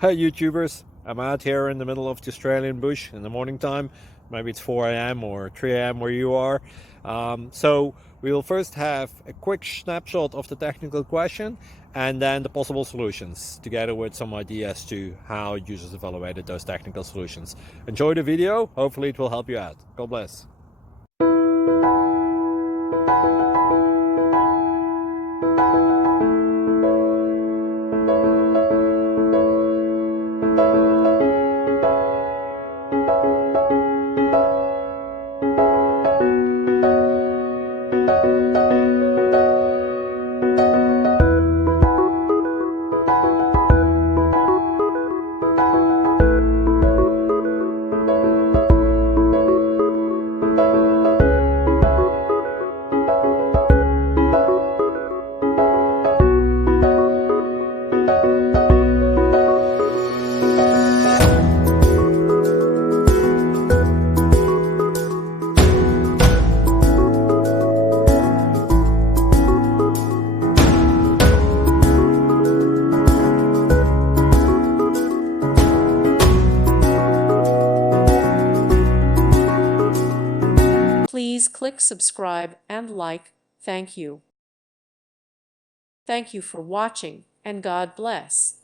Hey YouTubers, I'm out here in the middle of the Australian bush in the morning time. Maybe it's 4 a.m. or 3 a.m. where you are. So we will first have a quick snapshot of the technical question and then the possible solutions, together with some ideas to how users evaluated those technical solutions. Enjoy the video, hopefully it will help you out. God bless. Please click subscribe and like. Thank you. Thank you for watching, and God bless.